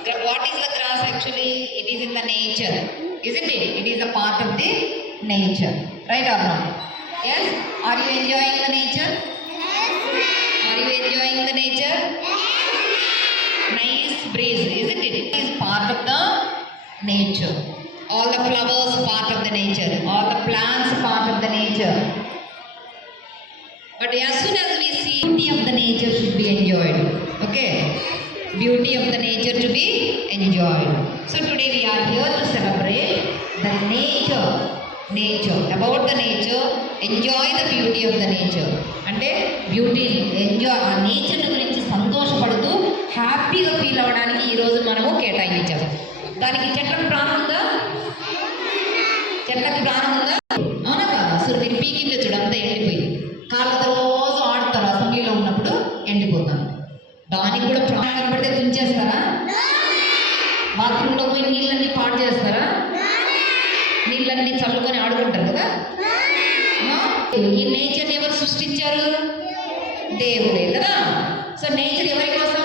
What is the grass actually? It is in the nature, isn't it? It is a part of the nature, right or not? Yes? Are you enjoying the nature? Are you enjoying the nature? Nice breeze, isn't it? It is part of the nature. All the flowers part of the nature. All the plants part of the nature. But as soon as we see beauty of the nature should be enjoyed. Okay? Beauty of the nature to be enjoyed. So today we are here to celebrate the nature. About the nature, enjoy the beauty of the nature. అంటే beauty enjoy ఆ నేచర్ గురించి సంతోషపడుతూ హ్యాపీగా ఫీల్ అవ్వడానికి ఈరోజు మనము కేటాయించాము. దానికి చెట్లకు ప్రాణం ఉందా? చెట్లకు ప్రాణం ఉందా? అవునా కాదా? అసలు మీరు పీకిందో చూడు అంతా ఎండిపోయి కాళ్ళతో రోజు ఆడతారు, అసెంబ్లీలో ఉన్నప్పుడు ఎండిపోతాను. దానికి కూడా ప్రాణం కనబడితే తుంచేస్తారా? బాత్రూంలో పోయి నీళ్ళన్నీ పాడు చేస్తారా? నీళ్ళన్నీ చల్లుకొని ఆడుకుంటారు కదా. ఈ నేచర్ని ఎవరు సృష్టించారు? దేవుడే కదా. సో నేచర్ ఎవరి కోసం?